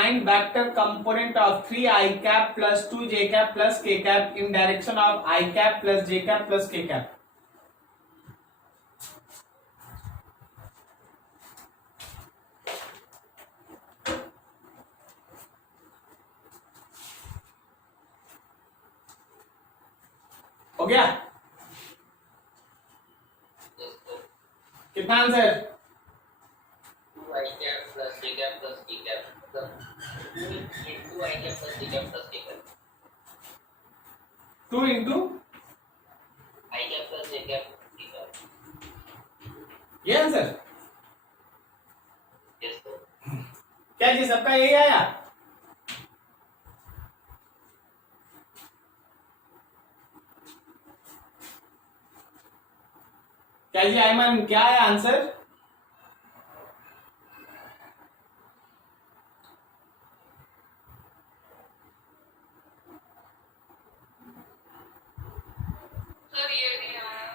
find vector component of 3 I cap plus 2 j cap plus k cap in direction of I cap plus j cap plus k cap. हो गया? कितना answer? 2 I cap plus j cap plus k cap. 2 I cap plus j cap plus k cap. 2 into I cap plus j cap k cap. ये answer? Yes sir. क्या जी सबका यही आया? क्या जी आयमन क्या है आंसर? सर ये नहीं आया।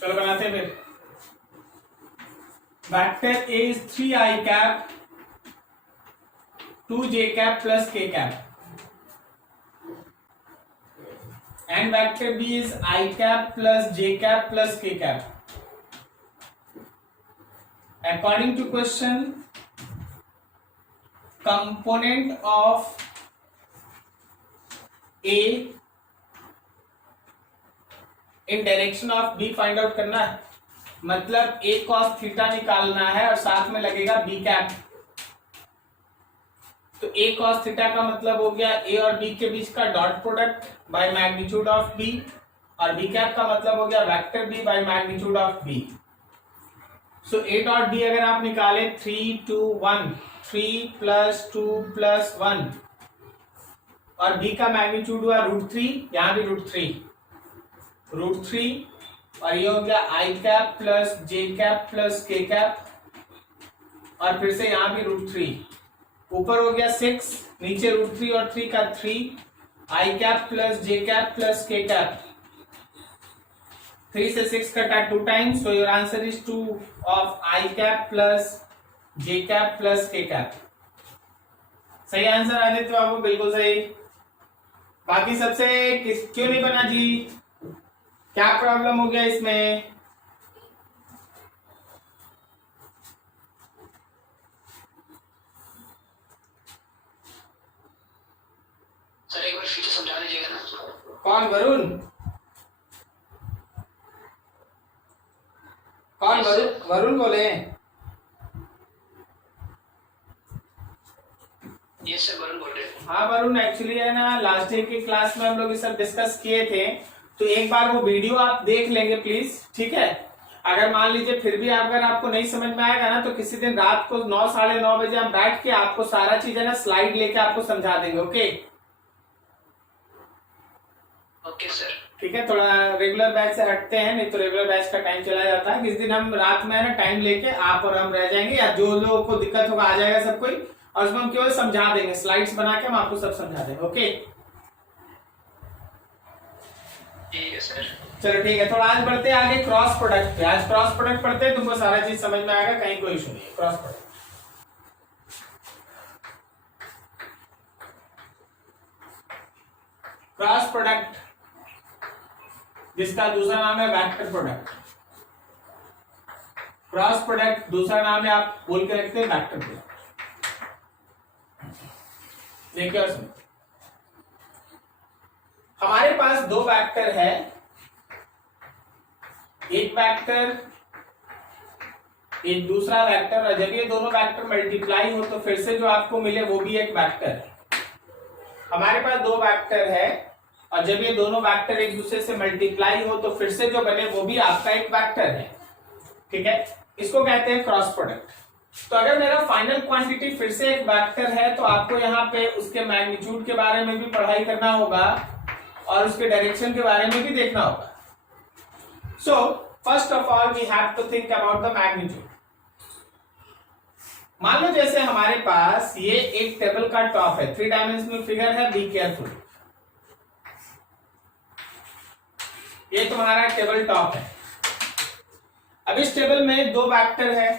चलो बनाते हैं फिर। Vector A is 3 I cap 2 j cap plus k cap and vector b is I cap plus j cap plus k cap. According to question, component of A in direction of B find out करना है। मतलब A cos theta निकालना है और साथ में लगेगा B cap. तो A cos थीटा का मतलब हो गया A और B के बीच का dot product by magnitude of B और B कैप का मतलब हो गया vector B by magnitude of B। So A dot B अगर आप निकाले 3 2 1 3 प्लस 2 प्लस 1 और B का मैग्नीट्यूड हुआ √3, यहां भी √3 और ये हो गया I cap plus J cap plus K cap और फिर से यहां भी √3, ऊपर हो गया 6, नीचे √3 और 3 का 3 I cap plus J cap plus K cap. 3 से 6 कटा 2 times, so your answer is 2 of I cap plus J cap plus K cap. सही आंसर आदित्य बाबू, बिल्कुल सही। बाकी सबसे क्यों नहीं बना जी? क्या प्रॉब्लम हो गया इसमें? सर एक बार फिर से समझा दीजिएगा ना। कौन वरुण? कौन वरुण बोले? यस सर वरुण बोल रहे हैं। हाँ वरुण, एक्चुअली है ना लास्ट डे की क्लास में हम लोग ये सब डिस्कस किए थे, तो एक बार वो वीडियो आप देख लेंगे प्लीज, ठीक है? अगर मान लीजिए फिर भी अगर आपको नहीं समझ में आएगा ना तो किसी दिन रात को 9 साढ़े 9 बजे हम बैठ के आपको सारा चीज है ना स्लाइड लेके आपको समझा देंगे। Okay okay sir. ठीक है, थोड़ा रेगुलर बैच से हटते हैं, नहीं तो रेगुलर बैच का टाइम चला जाता है। किस दिन हम रात में है ना टाइम लेके आप और हम रह जाएंगे, या जो लोगों को दिक्कत होगा आ जाएगा सब कोई, और उसमें हम केवल समझा देंगे, स्लाइड्स बना के हम आपको सब समझा देंगे। ओके ठीक है सर। चलो ठीक है, थोड़ा आज बढ़ते हैं आगे क्रॉस प्रोडक्ट पे। आज क्रॉस प्रोडक्ट पढ़ते हैं, तुमको सारा चीज समझ में आएगा, कहीं कोई इशू नहीं है। क्रॉस प्रोडक्ट, क्रॉस प्रोडक्ट जिसका दूसरा नाम है वेक्टर प्रोडक्ट। क्रॉस प्रोडक्ट दूसरा नाम है, आप बोल के रखते हैं वेक्टर प्रोडक्ट। देखिए और सुनिए, हमारे पास दो वेक्टर है, एक वेक्टर एक दूसरा वेक्टर, और जब ये दोनों वेक्टर मल्टीप्लाई हो तो फिर से जो आपको मिले वो भी एक वेक्टर है। हमारे पास दो वेक्टर है और जब ये दोनों वेक्टर एक दूसरे से मल्टीप्लाई हो तो फिर से जो बने वो भी आपका एक वेक्टर है। ठीक है, इसको कहते हैं क्रॉस प्रोडक्ट। तो अगर मेरा फाइनल क्वांटिटी फिर से एक वेक्टर है तो आपको यहाँ पे उसके मैग्नीट्यूड के बारे में भी पढ़ाई करना होगा और उसके डायरेक्शन के बारे में भी देखना होगा। So first of all we have to think about the magnitude. मान लो जैसे हमारे पास ये एक टेबल का टॉप है, 3 डायमेंशनल फिगर है, बी केयरफुल। ये तुम्हारा टेबल टॉप है। अब इस टेबल में दो वेक्टर है,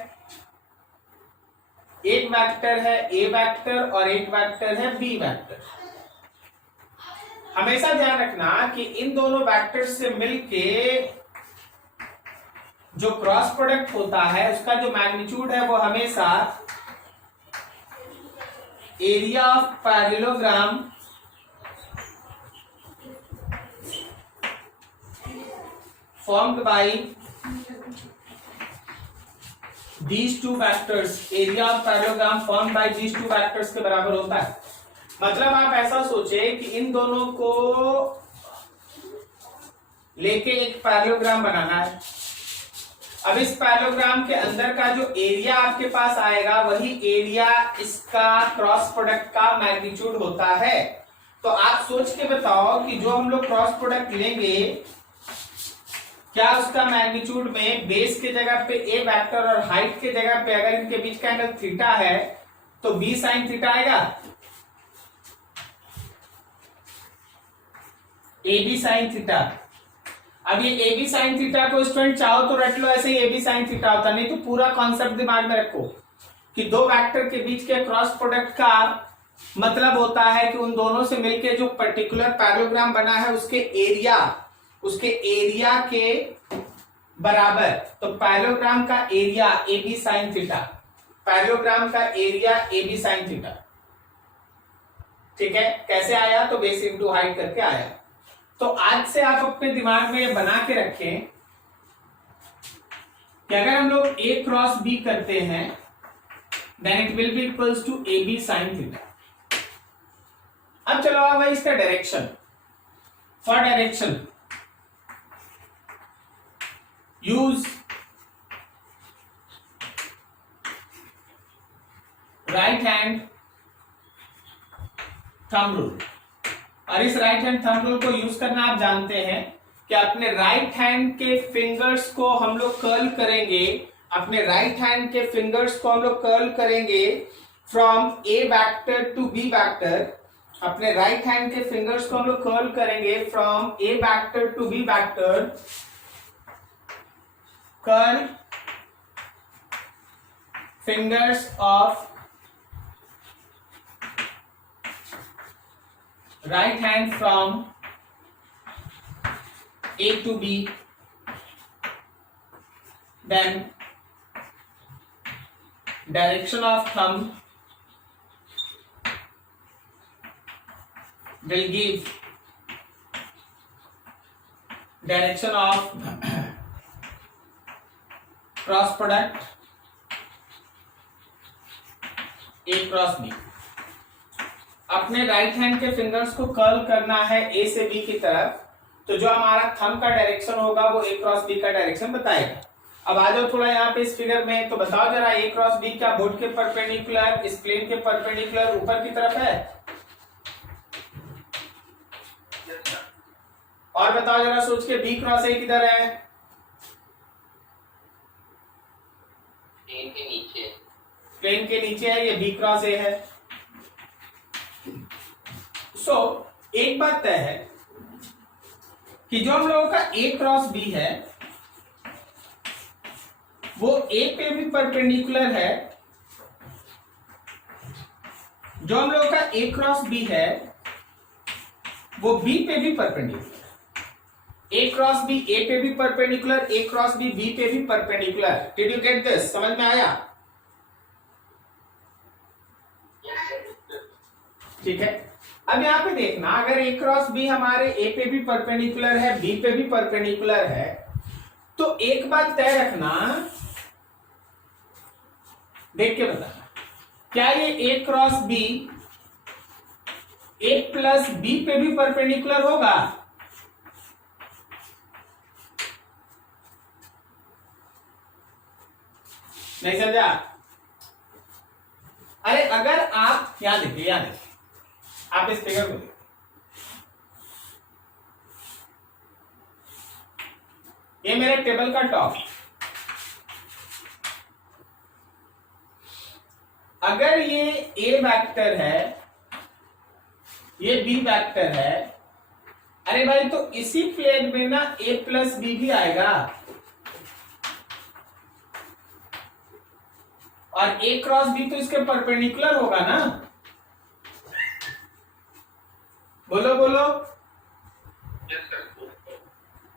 एक वेक्टर है ए वेक्टर और एक वेक्टर है बी वेक्टर। हमेशा ध्यान रखना कि इन दोनों वेक्टर से मिलके जो क्रॉस प्रोडक्ट होता है उसका जो मैग्नीट्यूड है वो हमेशा area of parallelogram formed by these two vectors, area of parallelogram formed by these two vectors के बराबर होता है। मतलब आप ऐसा सोचे कि इन दोनों को लेके एक पैरेललोग्राम बनाना है। अब इस पैरेललोग्राम के अंदर का जो एरिया आपके पास आएगा वही एरिया इसका क्रॉस प्रोडक्ट का मैग्नीट्यूड होता है। तो आप सोच के बताओ कि जो हम लोग क्रॉस प्रोडक्ट लेंगे क्या उसका मैग्नीट्यूड में बेस के जगह पे ए वेक्टर और हाइट के जगह पे अगर इनके बीच का एंगल थीटा है तो बी साइन थीटा आएगा, ए बी साइन थीटा। अब ये ए बी साइन थीटा को स्टूडेंट चाहो तो रट लो, ऐसे ही ए बी साइन थीटा होता, नहीं तो पूरा कॉन्सेप्ट दिमाग में रखो कि दो वेक्टर के बीच के क्रॉस प्रोडक्ट का मतलब होता है कि उन दोनों से मिलके जो पर्टिकुलर पैरेललोग्राम बना है उसके एरिया के बराबर। तो पैरेललोग्राम का area A B sine theta, parallelogram का area A B sine theta. ठीक है, कैसे आया? तो बेस इंटू हाइट करके आया। तो आज से आप अपने दिमाग में ये बना के रखें कि अगर हम लोग ए क्रॉस बी करते हैं then it will be equals to A B sine theta. अब चलो आ भाई इसका direction. For direction use right hand thumb rule. और इस राइट हैंड थंब रूल को यूज करना आप जानते हैं कि अपने राइट हैंड के फिंगर्स को हम लोग कर्ल करेंगे, अपने राइट हैंड के फिंगर्स को हम लोग कर्ल करेंगे from A vector to B vector. अपने राइट हैंड के फिंगर्स को हम लोग कर्ल करेंगे from A vector to B vector. Curl fingers of right hand from A to B, then direction of thumb will give direction of cross product A cross B. अपने right hand के fingers को curl करना है ए से B की तरफ, तो जो हमारा थंब का डायरेक्शन होगा वो ए क्रॉस बी का डायरेक्शन बताएगा। अब आ जाओ थोड़ा यहाँ पे इस फिगर में, तो बताओ जरा ए क्रॉस बी क्या बोर्ड के परपेंडिकुलर, इस प्लेन के परपेंडिकुलर ऊपर की तरफ है? और बताओ जरा सोच के बी क्रॉस ए किधर है? प्लेन के नीचे। प्लेन के नीचे है, ये बी क्रॉस ए है। सो एक बात तय है कि जो हम लोगों का ए क्रॉस बी है वो ए पे भी परपेंडिकुलर है, जो हम लोगों का ए क्रॉस बी है वो बी पे भी परपेंडिकुलर। ए क्रॉस बी ए पे भी परपेंडिकुलर, ए क्रॉस बी बी पे भी perpendicular. Did you get this? समझ में आया? ठीक है, अब यहां पे देखना, अगर ए क्रॉस बी हमारे ए पे भी परपेंडिकुलर है, बी पे भी परपेंडिकुलर है, तो एक बात तय रखना, देख के बताना, क्या ये ए क्रॉस बी ए प्लस बी पे भी परपेंडिकुलर होगा? नहीं समझा? अरे अगर आप यहां देखिए, आप इस फिगर को देखिए, ये मेरे टेबल का टॉप। अगर ये ए वेक्टर है, ये बी वेक्टर है, अरे भाई तो इसी प्लेन में ना ए प्लस बी भी आएगा। और ए क्रॉस बी तो इसके परपेंडिकुलर होगा ना, बोलो बोलो।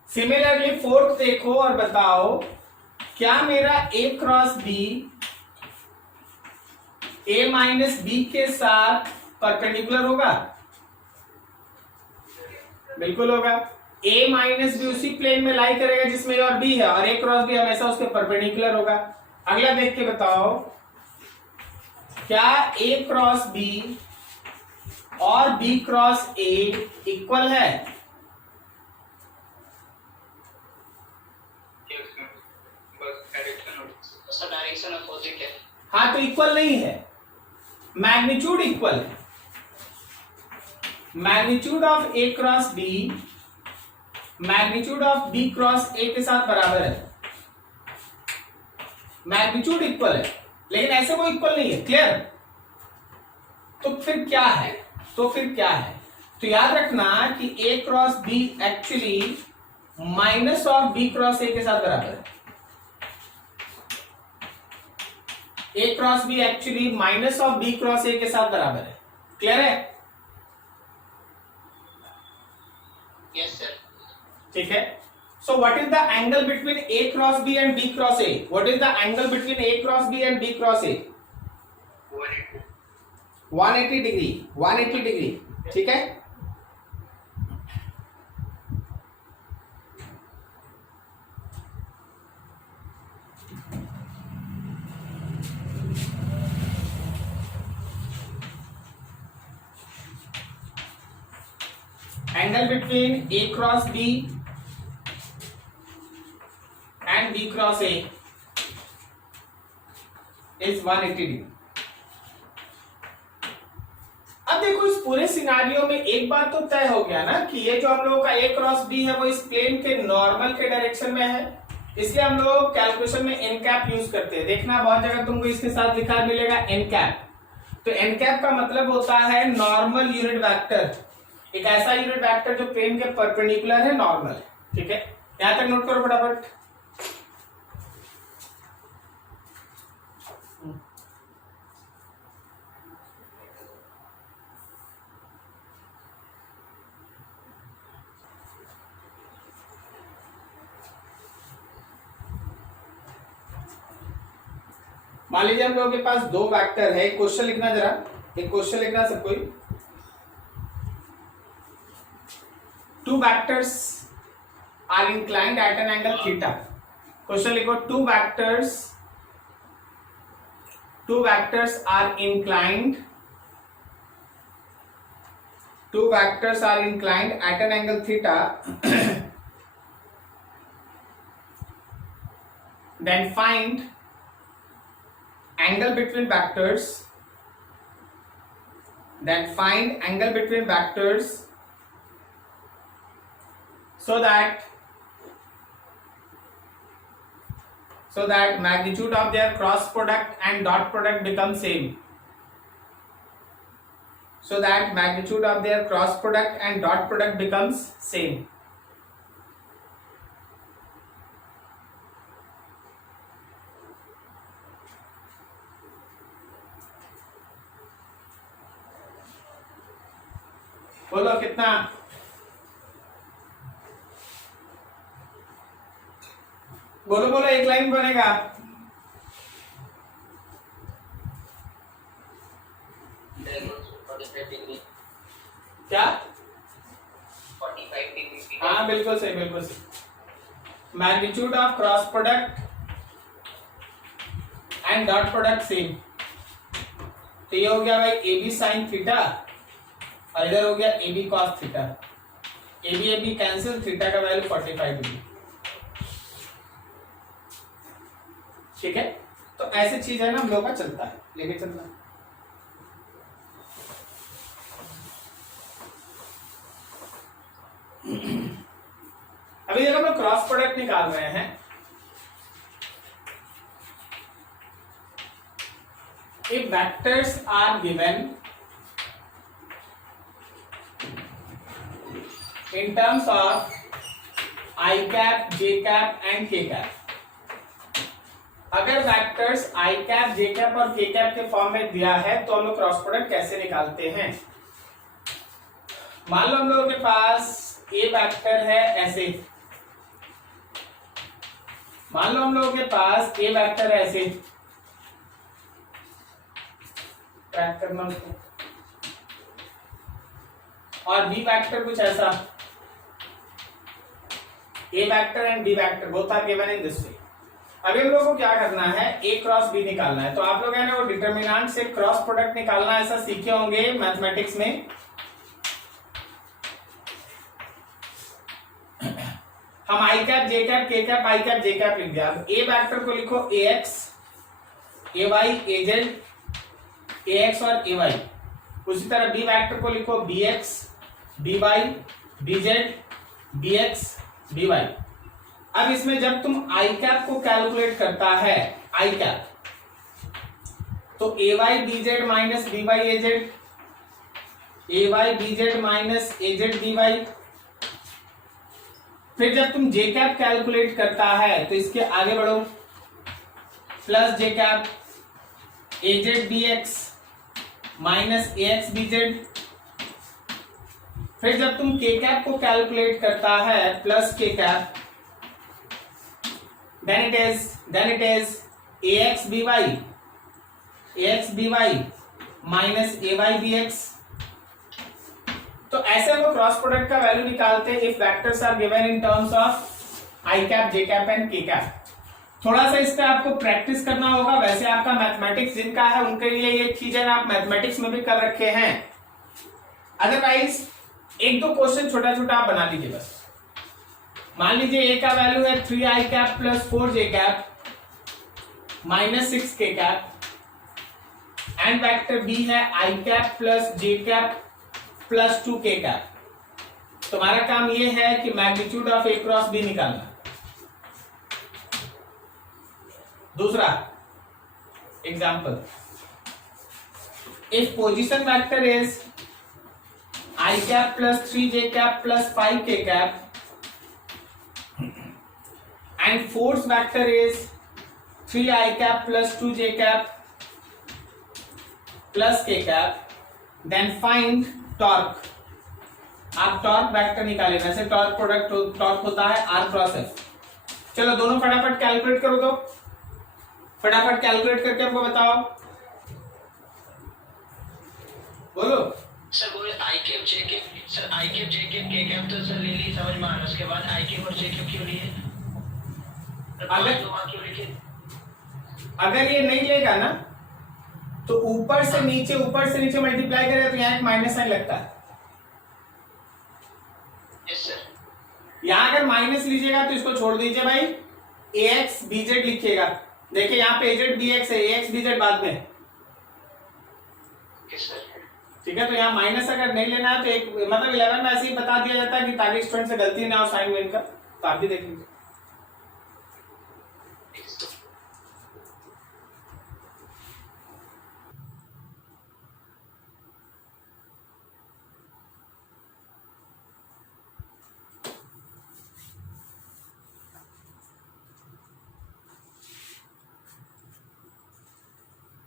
सिमिलरली फोर्थ देखो और बताओ क्या मेरा ए क्रॉस बी ए माइनस बी के साथ परपेंडिकुलर होगा? बिल्कुल होगा। ए माइनस बी उसी प्लेन में लाई करेगा जिसमें ए और बी है, और ए क्रॉस बी हमेशा उसके परपेंडिकुलर होगा। अगला देख के बताओ क्या ए क्रॉस बी और बी क्रॉस ए इक्वल है? डायरेक्शन अपोजिट है। हाँ, तो इक्वल नहीं है, मैग्नीट्यूड इक्वल है। Magnitude of A cross B magnitude of B cross A के साथ बराबर है, मैग्नीट्यूड इक्वल है, लेकिन ऐसे कोई इक्वल नहीं है। क्लियर? तो फिर क्या है? तो याद रखना कि A cross B actually minus of B cross A के साथ बराबर है। A cross B actually minus of B cross A के साथ बराबर है। क्लियर है? Yes sir. ठीक है। So what is the angle between A cross B and B cross A? What is the angle between A cross B and B cross A? 180 degree. 180 degree. ठीक है। Angle between A cross B and B cross A is 180 degree. अब देखो इस पूरे scenario में एक बात तो तय हो गया ना कि ये जो हम लोगों का A क्रॉस B है वो इस प्लेन के नॉर्मल के डायरेक्शन में है, इसलिए हम लोग कैलकुलेशन में एन कैप यूज करते हैं। देखना बहुत जगह तुमको इसके साथ लिखा मिलेगा एन कैप। तो एन कैप का मतलब होता है नॉर्मल यूनिट वेक्टर, एक ऐसा यूनिट वेक्टर जो प्लेन के परपेंडिकुलर है, नॉर्मल है। ठीक है, यहां तक नोट करो फटाफट। मान लीजिए हम लोगों के पास दो वेक्टर है। क्वेश्चन लिखना जरा, एक क्वेश्चन लिखना सब कोई। Two vectors are inclined at an angle theta. Question लिखो, two vectors are inclined at an angle theta, then find angle between vectors, so that magnitude of their cross product and dot product become same. So that magnitude of their cross product and dot product becomes same. बोलो कितना? बोलो बोलो, एक line बनेगा। क्या? 45 degree. हाँ बिल्कुल सही, बिल्कुल सही। Magnitude of cross product and dot product same. तो ये हो गया भाई ए बी साइन थीटा, और इधर हो गया A B cos theta. A B cancel, theta का वैल्यू 45 डिग्री। ठीक है, तो ऐसी चीज है ना, हम लोग का चलता है, लेके चलना है। अभी जब हम लोग क्रॉस प्रोडक्ट निकाल रहे हैं, if vectors are given in terms of I cap, J cap and K cap, अगर वेक्टर्स आई कैप, जे कैप और के कैप के फॉर्म में दिया है तो हम लोग क्रॉस प्रोडक्ट कैसे निकालते हैं। मान लो हम लोगों के पास ए वेक्टर है ऐसे, मान लो हम लोगों के पास ए वेक्टर है ऐसे, ट्रैक करना उसको, और बी वेक्टर कुछ ऐसा, A vector and B vector both are given in this way. अभी हम लोग को क्या करना है, ए क्रॉस बी निकालना है। तो आप लोग है ना वो डिटरमिनेंट से क्रॉस प्रोडक्ट निकालना ऐसा सीखे होंगे मैथमेटिक्स में। हम I cap, J cap, K cap, I cap, J cap लिख दिया। अब ए वेक्टर को लिखो A x, A y, A Z, A x और ए वाई। उसी तरह बी वेक्टर को लिखो B x, B y, B z, B x, B y. अब इसमें जब तुम आई कैप को कैलकुलेट करता है, आई कैप, तो A Y B Z minus B Y A Z, A Y B Z minus A Z B Y. फिर जब तुम जे कैप कैलकुलेट करता है तो इसके आगे बढ़ो, plus J cap A Z B x minus A x B z. फिर जब तुम के कैप को कैलकुलेट करता है, प्लस के cap, then it is ax by minus ay bx। तो ऐसे हम क्रॉस प्रोडक्ट का वैल्यू निकालते हैं if vectors are given in terms of I cap, J cap and K cap. थोड़ा सा इस पे आपको प्रैक्टिस करना होगा। वैसे आपका मैथमेटिक्स जिनका है उनके लिए ये चीजें आप मैथमेटिक्स में भी कर रखे हैं, अदरवाइज एक दो क्वेश्चन छोटा छोटा आप बना लीजिए बस। मान लीजिए ए का वैल्यू है 3 I cap plus 4 J cap minus 6 K cap, and vector B है I cap plus J cap plus 2 K cap. तुम्हारा काम ये है कि magnitude of A cross B निकालना। दूसरा example, if position vector is I cap plus 3 J cap plus 5 K cap and force vector is 3 I cap plus 2 j cap plus k cap, then find torque। आप torque vector निकाले, वैसे torque product torque होता है R cross F। चलो दोनों फटाफट calculate करो, तो फटाफट कैलकुलेट करके हमको बताओ, बोलो। सर वो I cap J cap, sir I cap J cap K cap तो सर ले ली, समझ में आ रहा। उसके बाद आई कैप और जे कैप क्यों लिए? अगर ये नहीं लेगा ना तो ऊपर से नीचे मल्टीप्लाई करेगा तो यहाँ एक माइनस साइन लगता है। Yes sir. यहाँ अगर माइनस लीजिएगा तो इसको छोड़ दीजिए भाई, ए एक्स बी जेड लिखिएगा। देखिए यहाँ पे ए जेड बी एक्स है, ए एक्स बी जेड बाद में। Yes sir. ठीक है, तो यहाँ माइनस अगर नहीं लेना है तो एक मतलब 11 में ऐसे ही बता दिया जाता है कि ताकि स्टूडेंट से गलती ना हो साइन वेन का। तो आप भी देख लीजिए।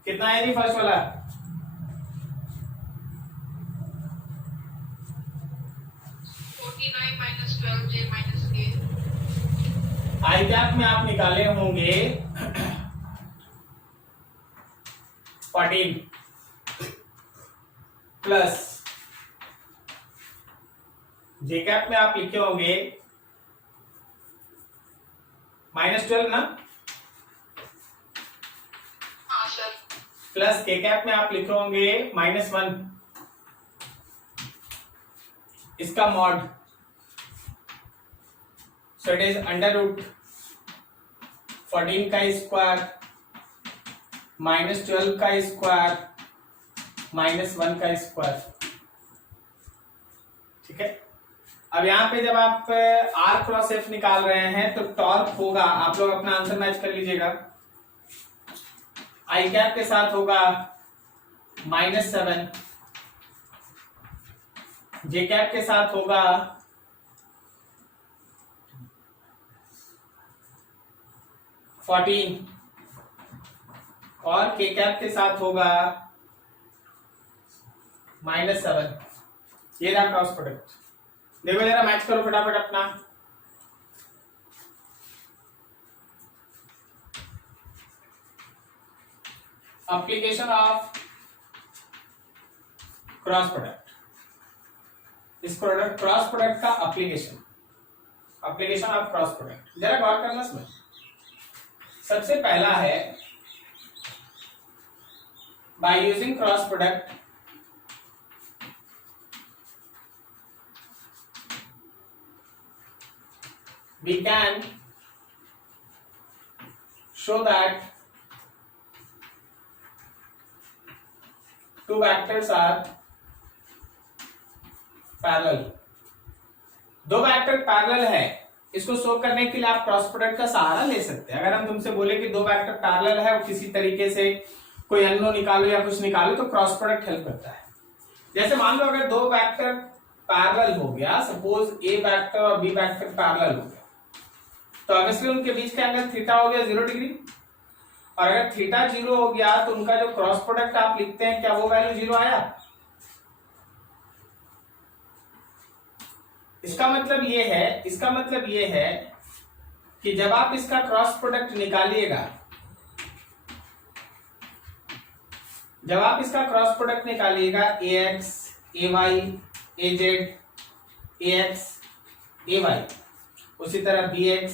कितना है जी फर्स्ट वाला? 49 minus 12j minus k। आई कैप में आप निकाले होंगे 14 प्लस जे कैप में आप लिखे होंगे -12 ना, हाँ सर। प्लस के कैप में आप लिखे होंगे -1, इसका mod. So it is under root 14 का स्क्वायर -12 का स्क्वायर -1 का स्क्वायर। ठीक है, अब यहाँ पे जब आप R क्रॉस F निकाल रहे हैं तो टॉर्क होगा, आप लोग अपना आंसर मैच कर लीजिएगा। आई कैप के साथ होगा -7, जे कैप के साथ होगा 14, और के कैप के साथ होगा -7। ये रहा क्रॉस प्रोडक्ट। देखो जरा मैच करो फटाफट अपना। एप्लीकेशन ऑफ क्रॉस प्रोडक्ट, इस प्रोडक्ट क्रॉस प्रोडक्ट का एप्लीकेशन ऑफ क्रॉस प्रोडक्ट, जरा गौर करना इसमें। सबसे पहला है bye using cross product we can show that two vectors are parallel। दो वेक्टर पैरेलल है, इसको शो करने के लिए आप क्रॉस प्रोडक्ट का सहारा ले सकते हैं। अगर हम तुमसे बोले कि दो वेक्टर पैरेलल है और किसी तरीके से कोई अननोन निकालो या कुछ निकालो तो क्रॉस प्रोडक्ट हेल्प करता है। जैसे मान लो अगर दो वेक्टर पैरेलल हो गया, सपोज ए वेक्टर और बी वेक्टर पैरेलल हो गया, तो ऑब्वियसली उनके बीच का एंगल थीटा हो गया 0 डिग्री। और अगर थीटा 0 हो गया तो उनका जो क्रॉस प्रोडक्ट आप लिखते हैं क्या वो वैल्यू 0 आया? इसका मतलब ये है कि जब आप इसका क्रॉस प्रोडक्ट निकालिएगा, ax ay az ax ay, उसी तरह bx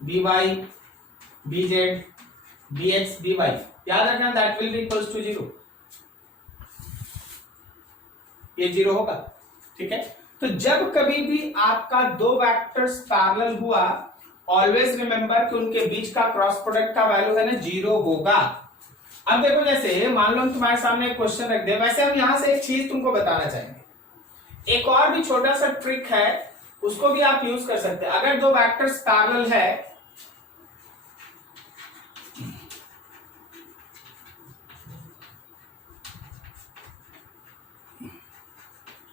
by bz bx by, याद रखना that will be equals to 0। ये 0 होगा, ठीक है। तो जब कभी भी आपका दो वेक्टर्स पैरेलल हुआ, ऑलवेज रिमेंबर कि उनके बीच का क्रॉस प्रोडक्ट का वैल्यू है ना 0 होगा। अब देखो जैसे मान लो हम तुम्हारे सामने एक क्वेश्चन रख दे, वैसे हम यहां से एक चीज तुमको बताना चाहेंगे। एक और भी छोटा सा ट्रिक है, उसको भी आप यूज कर सकते हैं। अगर दो वेक्टर्स पैरेलल है,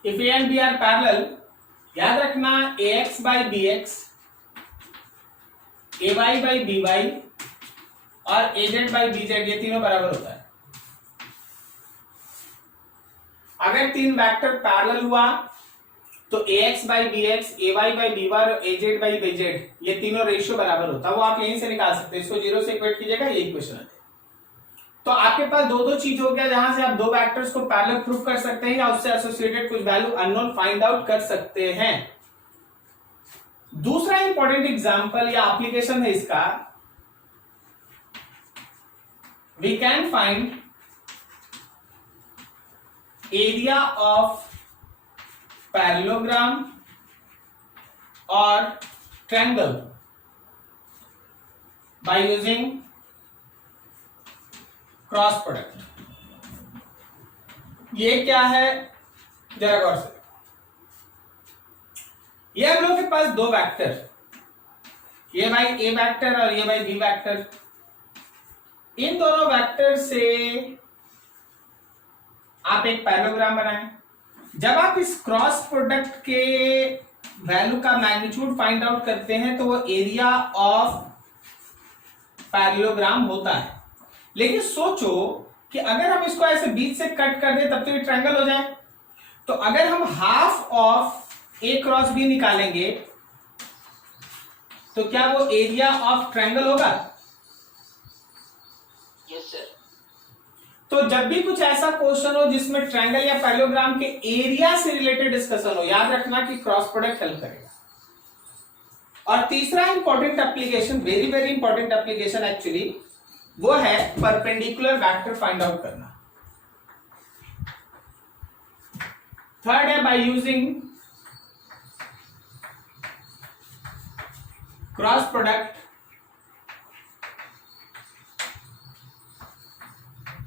if A and B are parallel, याद रखना ax by bx, ay by by और az by bz ये तीनों बराबर होता है। अगर तीन वेक्टर पैरेलल हुआ तो ax by bx, ay by by और az by bz ये तीनों रेशियो बराबर होता है। वो आप यहीं से निकाल सकते हैं, इसको 0 से इक्वेट कीजिएगा, यही क्वेश्चन है। तो आपके पास दो चीज हो गया जहां से आप दो वेक्टर्स को पैरेलल प्रूव कर सकते हैं या उससे एसोसिएटेड कुछ वैल्यू अननोन फाइंड आउट कर सकते हैं। दूसरा इंपॉर्टेंट एग्जांपल या एप्लीकेशन है इसका, we can find area of parallelogram और triangle by using cross product. ये क्या है जरा गौर से, ये हम लोग के पास दो वेक्टर, ये बाई ए वेक्टर और ये बाई बी वेक्टर, इन दोनों वेक्टर से आप एक पैरेललोग्राम बनाएं। जब आप इस क्रॉस प्रोडक्ट के वैल्यू का मैग्नीट्यूड फाइंड आउट करते हैं तो वो एरिया ऑफ पैरेललोग्राम होता है। लेकिन सोचो कि अगर हम इसको ऐसे बीच से कट कर दें तब तो ये ट्रायंगल हो जाए। तो अगर हम half of A cross B निकालेंगे तो क्या वो एरिया ऑफ ट्रायंगल होगा? Yes sir. तो जब भी कुछ ऐसा क्वेश्चन हो जिसमें ट्रायंगल या पैरेललोग्राम के एरिया से रिलेटेड डिस्कशन हो, याद रखना कि क्रॉस प्रोडक्ट हेल्प करेगा। और तीसरा important application, very very important application actually, वो है परपेंडिकुलर वेक्टर फाइंड आउट करना। थर्ड है bye using cross product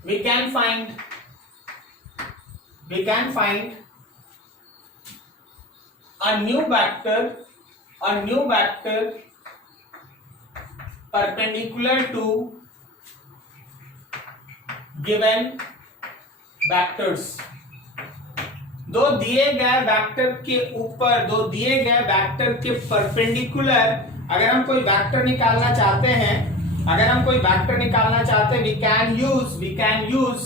we can find a new vector perpendicular to given vectors। दो दिए गए वेक्टर के ऊपर, दो दिए गए वेक्टर के परपेंडिकुलर अगर हम कोई वेक्टर निकालना चाहते हैं अगर हम कोई वेक्टर निकालना चाहते हैं, we can use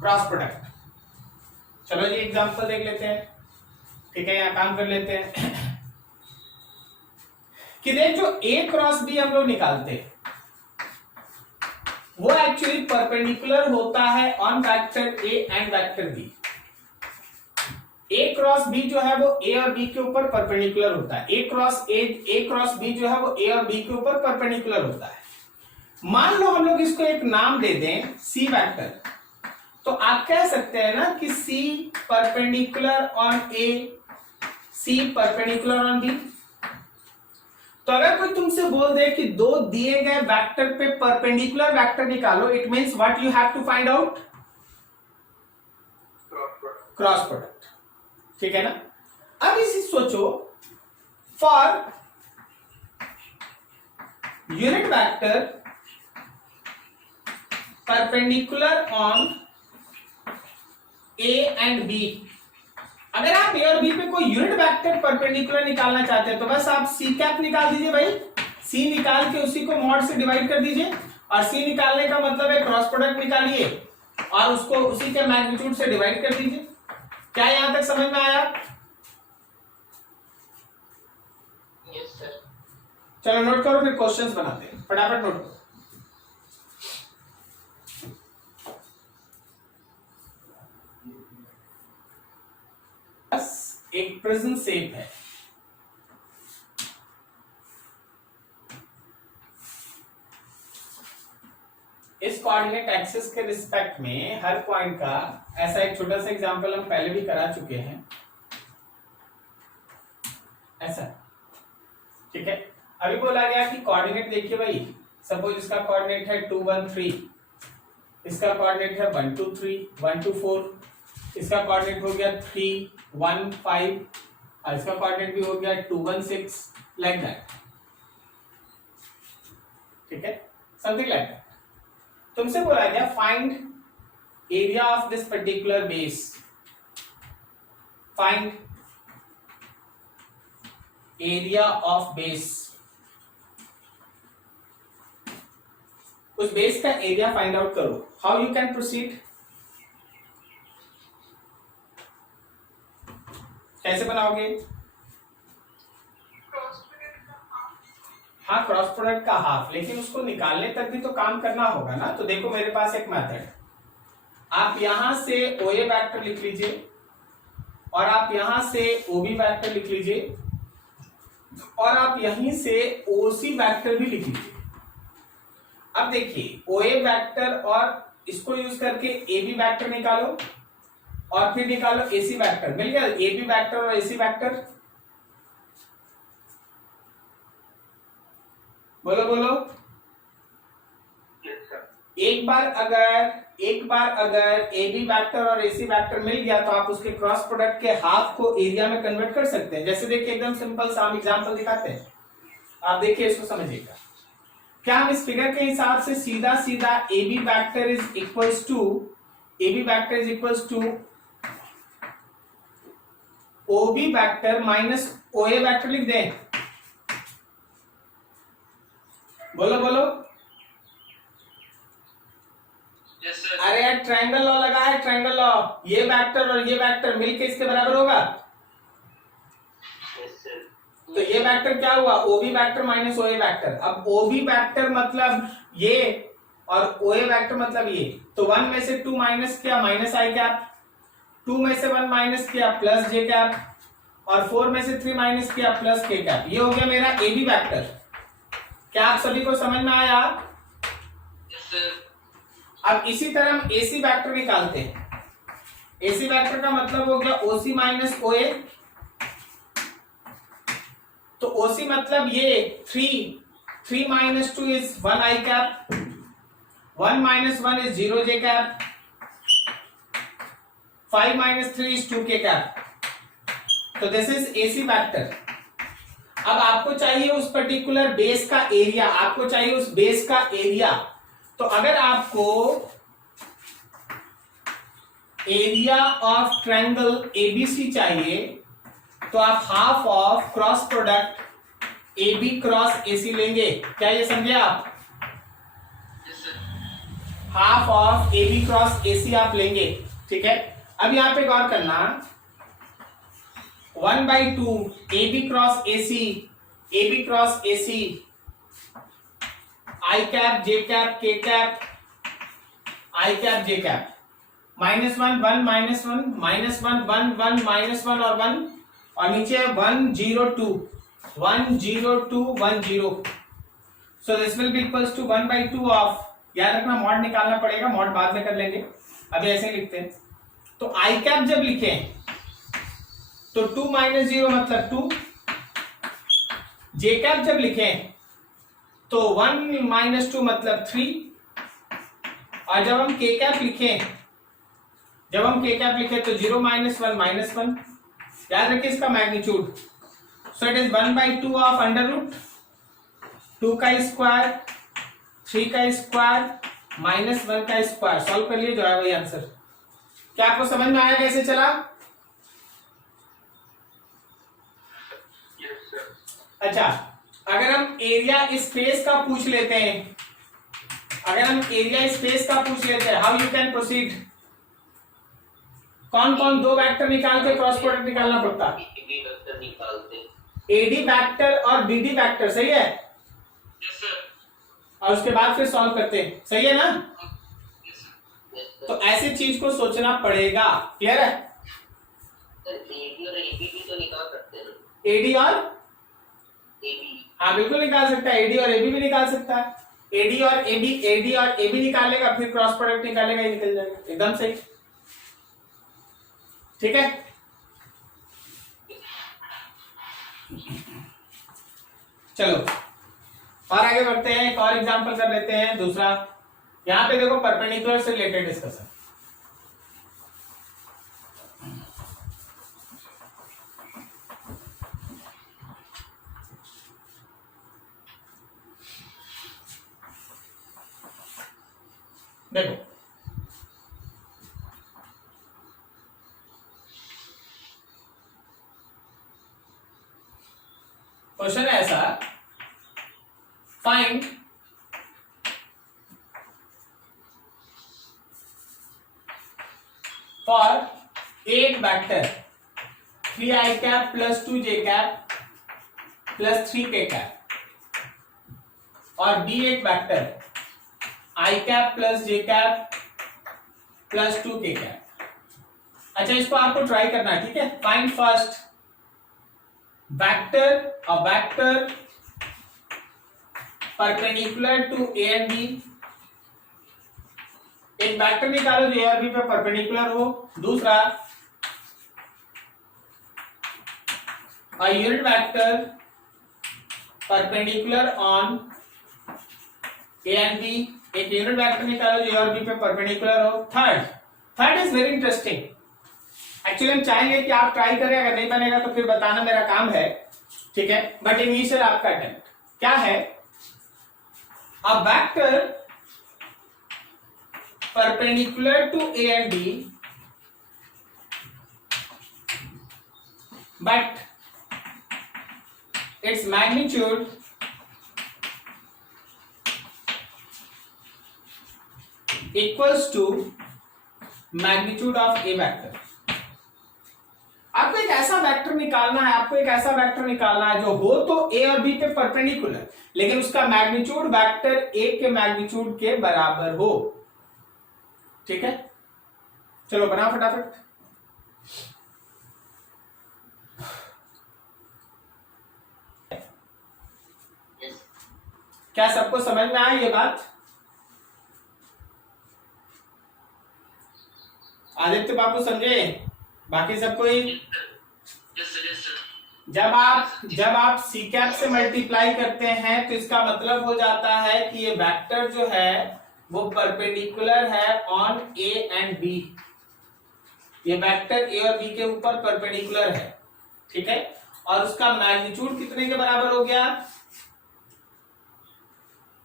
cross product. चलो जी एग्जांपल देख लेते हैं, ठीक है, यहाँ काम कर लेते हैं कि देख जो ए क्रॉस बी हम लोग निकालते हैं वो एक्चुअली परपेंडिकुलर होता है on vector A and vector B. A cross B जो है वो ए और बी के ऊपर परपेंडिकुलर होता है। ए क्रॉस बी जो है वो ए और बी के ऊपर परपेंडिकुलर होता है। मान लो हम लोग इसको एक नाम दे दें सी वेक्टर, तो आप कह सकते हैं ना कि C perpendicular on A, C perpendicular on B. तो अगर कोई तुमसे बोल दे कि दो दिए गए वेक्टर पे परपेंडिकुलर वेक्टर निकालो, it means what you have to find out? Cross product, ठीक है ना। अब इसी सोचो, for unit vector perpendicular on A and B, अगर आप ए और बी पे कोई यूनिट वेक्टर परपेंडिकुलर निकालना चाहते हैं तो बस आप सी कैप निकाल दीजिए भाई। सी निकाल के उसी को मॉड से डिवाइड कर दीजिए, और सी निकालने का मतलब है क्रॉस प्रोडक्ट निकालिए और उसको उसी के मैग्नीट्यूड से डिवाइड कर दीजिए। क्या यहां तक समझ में आया? Yes sir. चलो नोट करो, फिर क्वेश्चंस बनाते हैं, फटाफट नोट करो। एक प्रिज्म शेप है, इस कोऑर्डिनेट एक्सिस के रिस्पेक्ट में हर पॉइंट का ऐसा एक छोटा सा एग्जांपल हम पहले भी करा चुके हैं, ऐसा, ठीक है। अभी बोला गया कि कोऑर्डिनेट देखिए भाई, सपोज इसका कोऑर्डिनेट है 2 1 3, इसका कोऑर्डिनेट है 1 2 3 1 2 4, इसका कोऑर्डिनेट हो गया 3 1 5, और इसका कोऑर्डिनेट भी हो गया 2 1 6, लाइक दैट, ठीक है, समथिंग लाइक दैट। तुमसे बोला गया find area of this particular base, find area of base, उस बेस का एरिया फाइंड आउट करो। How you can proceed? कैसे बनाओगे? हाँ, क्रॉस प्रोडक्ट का हाफ, लेकिन उसको निकालने तक भी तो काम करना होगा ना। तो देखो मेरे पास एक मेथड, आप यहां से OA वेक्टर लिख लीजिए और आप यहां से OB वेक्टर लिख लीजिए और आप यहीं से OC वेक्टर भी लिख लीजिए। अब देखिए OA वेक्टर और इसको यूज करके AB वेक्टर निकालो और फिर निकालो AC वेक्टर, मिल गया AB वेक्टर और AC वेक्टर। बोलो बोलो। एक बार अगर AB वेक्टर और AC वेक्टर मिल गया तो आप उसके क्रॉस प्रोडक्ट के हाफ को एरिया में कन्वर्ट कर सकते हैं। जैसे देखिए एकदम सिंपल सा हम एग्जांपल दिखाते हैं, आप देखिए इसको समझिएगा। क्या हम इस फिगर के हिसाब से सीधा AB vector is equals to OB vector minus OA vector लिख दें? बोलो बोलो। Yes sir. अरे यार ट्रायंगल लॉ लगा है, ट्रायंगल लॉ, ये वेक्टर और ये वेक्टर मिलके इसके बराबर होगा। Yes sir. तो ये वेक्टर क्या हुआ? OB vector minus OA vector. अब OB वेक्टर मतलब ये और OA वेक्टर मतलब ये, तो 1 में से 2 माइनस किया माइनस आई कैप, 2 में से 1 माइनस किया प्लस जे कैप, और 4 में से 3 माइनस किया प्लस के कैप। ये हो गया मेरा AB वेक्टर। क्या आप सभी को समझ में आया? Yes sir. अब इसी तरह हम AC वेक्टर निकालते हैं। AC वेक्टर का मतलब हो गया OC माइनस OA, तो OC मतलब ये 3 minus 2 is 1 I cap, 1 minus 1 is 0 J cap, 5 minus 3 is 2 K cap. तो दिस इज AC वेक्टर। अब आपको चाहिए उस पर्टिकुलर बेस का एरिया, आपको चाहिए उस बेस का एरिया। तो अगर आपको एरिया ऑफ ट्रायंगल ABC चाहिए तो आप half of cross product AB cross AC लेंगे। क्या ये समझे आप? Half of A B cross A C आप लेंगे, ठीक है। अब यहाँ पे गौर करना, 1/2 A B cross A C, A B cross A C, I cap J cap K cap, I cap J cap, -1 1 -1 -1 1 1 -1 और 1, और नीचे 1 0 2 1 0 2 1 0। So this will be equals to 1/2 of, याद रखना मॉड निकालना पड़ेगा, मॉड बाद में कर लेंगे, अभी ऐसे लिखते हैं। तो आई कैप जब लिखे तो 2 - 0 मतलब 2, जे कैप जब लिखे तो 1 - 2 मतलब 3, और जब हम के कैप लिखे तो 0 - 1 -1, याद रखिए इसका magnitude. So it is 1/2 of √2 का स्क्वायर, 3 का स्क्वायर, -1 का स्क्वायर। सॉल्व कर लिए, जो है वही आंसर। क्या आपको समझ में आया कैसे चला? अच्छा, अगर हम एरिया स्पेस का पूछ लेते हैं, हाउ यू कैन प्रोसीड? कौन कौन दो वेक्टर निकाल के क्रॉस प्रोडक्ट निकालना पड़ता? एडी वेक्टर निकालते, एडी वेक्टर और बीडी वेक्टर, सही है। और उसके बाद फिर सॉल्व करते हैं, सही है ना? तो ऐसी चीज को सोचना पड़ेगा, क्लियर है? एडी और एबी भी तो निकाल सकते हैं। एडी और एबी, हाँ बिल्कुल निकाल सकता है, एडी और एबी भी निकाल सकता है। एडी और एबी निकालेगा, फिर क्रॉस प्रोडक्ट निकालेगा, ये निकल जाएगा, एकदम सही, ठीक है। चलो और आगे बढ़ते हैं, एक और एग्जांपल कर लेते हैं, दूसरा। यहां पे देखो परपेंडिकुलर से रिलेटेड डिस्कशन। देखो क्वेश्चन है ऐसा, फाइंड फॉर एक vector 3i cap plus 2j cap plus 3k cap, और बी एक vector i cap plus j cap plus 2k cap. अच्छा, इसको आपको ट्राई करना है, ठीक है। Find first vector perpendicular to A and B. एक वेक्टर निकालो जो ए और बी पे परपेंडिकुलर हो। दूसरा, a unit vector perpendicular on A and B. एक यूनिट वेक्टर निकालो जो ए और बी पे परपेंडिकुलर हो। Third is very interesting. Actually हम चाहेंगे कि आप ट्राई करें, अगर नहीं बनेगा तो फिर बताना मेरा काम है, ठीक है। बट इनिशियल आपका अटेम्प्ट क्या है? A vector perpendicular to A and B but its magnitude equals to magnitude of a vector। आपको एक ऐसा वेक्टर निकालना है, जो हो तो ए और बी पे परपेंडिकुलर, लेकिन उसका मैग्नीट्यूड वेक्टर ए के मैग्नीट्यूड के बराबर हो, ठीक है। चलो बनाओ फटाफट। क्या सबको समझ में आया ये बात? आदित्य बाबू समझे? बाकी सब कोई? जब आप सी कैप से मल्टीप्लाई करते हैं तो इसका मतलब हो जाता है कि ये वेक्टर जो है वो परपेंडिकुलर है ऑन ए एंड बी। ये वेक्टर ए और बी के ऊपर परपेंडिकुलर है, ठीक है। और उसका मैग्नीट्यूड कितने के बराबर हो गया?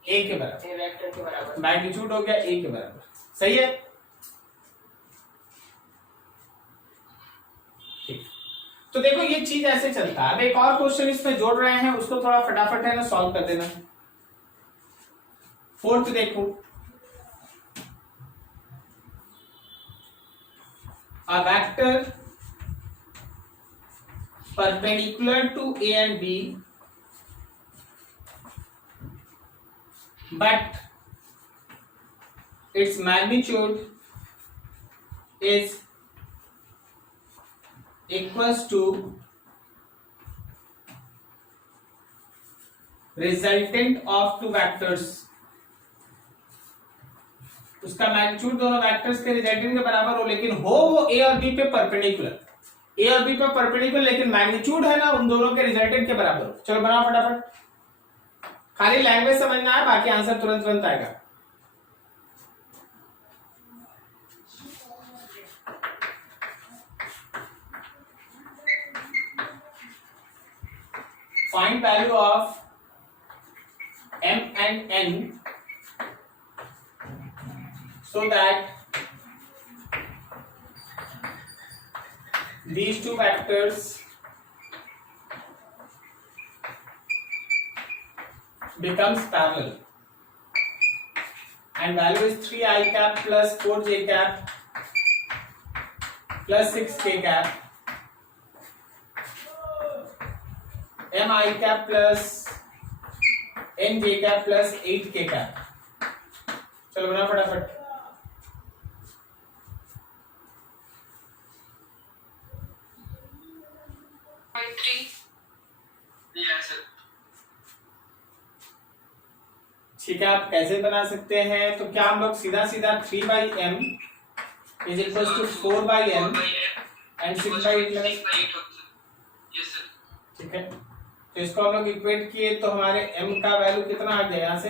ए के बराबर, वेक्टर के बराबर मैग्नीट्यूड हो गया ए के बराबर, सही है। ठीक, तो देखो ये चीज ऐसे चलता है। अब एक और क्वेश्चन इसमें जोड़ रहे हैं, उसको थोड़ा फटाफट है ना सॉल्व कर देना। फोर्थ देखो, a vector perpendicular to A and B, but its magnitude is equals to resultant of two vectors. उसका मैग्नीट्यूड दोनों वेक्टर्स के रिजल्टेंट के बराबर हो, लेकिन हो वो ए और बी पे परपेंडिकुलर, ए और बी पे परपेंडिकुलर, लेकिन मैग्नीट्यूड है ना उन दोनों के रिजल्टेंट के बराबर हो। चलो बनाओ फटाफट, खाली लैंग्वेज समझना है, बाकी आंसर तुरंत तुरंत आएगा। Find value of m and n so that these two vectors becomes parallel, and value is 3i cap plus 4j cap plus 6k cap, mi cap plus nj cap plus 8k cap। चलो बना फटाफट। ठीक है, आप कैसे बना सकते हैं? तो क्या हम लोग सीधा सीधा 3/m is equal to 4/m and 6/8। ठीक है, तो इसको हम लोग इक्वेट किए तो हमारे m का वैल्यू कितना आ गया यहाँ से?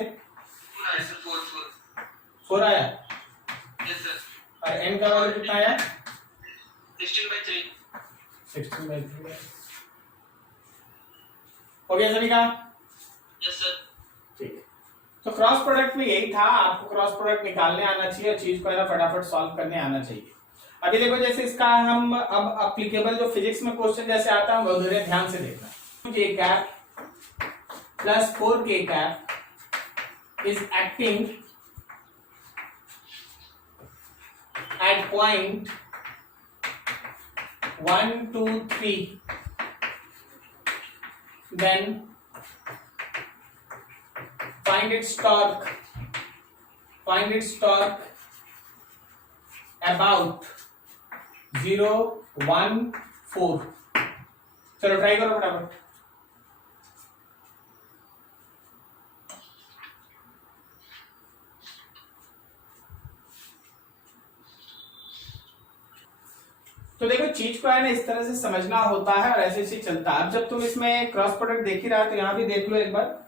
4 आया। और n का वैल्यू कितना आया? 16/3 हो गया सभी का? ठीक है, तो क्रॉस प्रोडक्ट में यही था, आपको क्रॉस प्रोडक्ट निकालने आना चाहिए और चीज को है ना फटाफट सॉल्व करने आना चाहिए। अभी देखो जैसे इसका हम अब अप्लीकेबल जो फिजिक्स में क्वेश्चन जैसे आता है वो थोड़े ध्यान से देखना। j cap plus 4k cap is acting at point 1, 2, 3, then find its torque about 0, 1, 4। चलो ट्राई करो फटाफट। तो देखो चीज को है ना इस तरह से समझना होता है और ऐसे ऐसे चलता है। अब जब तुम इसमें क्रॉस प्रोडक्ट देख ही रहा तो यहां भी देख लो एक बार।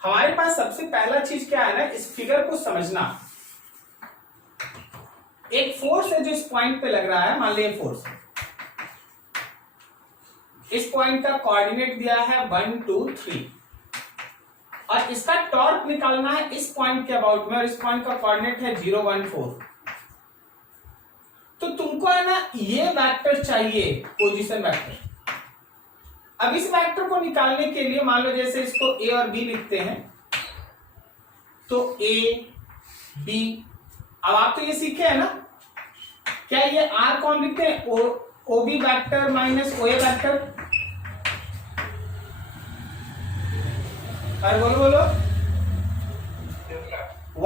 हमारे पास सबसे पहला चीज क्या है ना, इस फिगर को समझना। एक फोर्स है जो इस पॉइंट पे लग रहा है, मान लीजिए फोर्स इस पॉइंट का कोऑर्डिनेट दिया है 1, 2, 3 और इसका टॉर्क निकालना है इस पॉइंट के अबाउट में और इस पॉइंट का कोऑर्डिनेट है 0, 1, 4। तो तुमको है ना ये वेक्टर चाहिए, पोजीशन वेक्टर। अब इस वेक्टर को निकालने के लिए मान लो जैसे इसको ए और बी लिखते हैं, तो ए बी। अब आप तो ये सीखे हैं ना, क्या ये आर कौन लिखते हैं? O B vector minus O ए वेक्टर। अरे बोलो बोलो।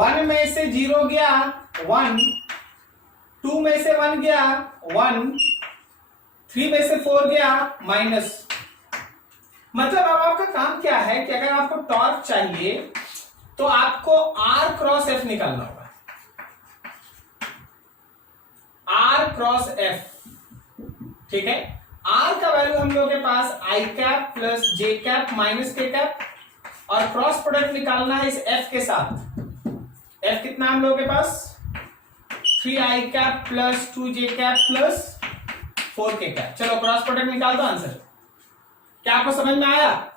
1 में से 0 गया 1, 2 में से 1 गया 1, 3 में से 4 गया माइनस। मतलब अब आपका काम क्या है कि अगर आपको टॉर्क चाहिए तो आपको आर क्रॉस एफ निकालना होगा। आर क्रॉस एफ, ठीक है। आर का वैल्यू हम लोगों के पास आई cap plus J cap minus के कैप और क्रॉस प्रोडक्ट निकालना है इस एफ के साथ। एफ कितना हम लोगों के पास? 3i cap plus 2j cap plus 4k cap. चलो क्रॉस प्रोडक्ट निकाल दो आंसर। क्या आपको समझ में आया?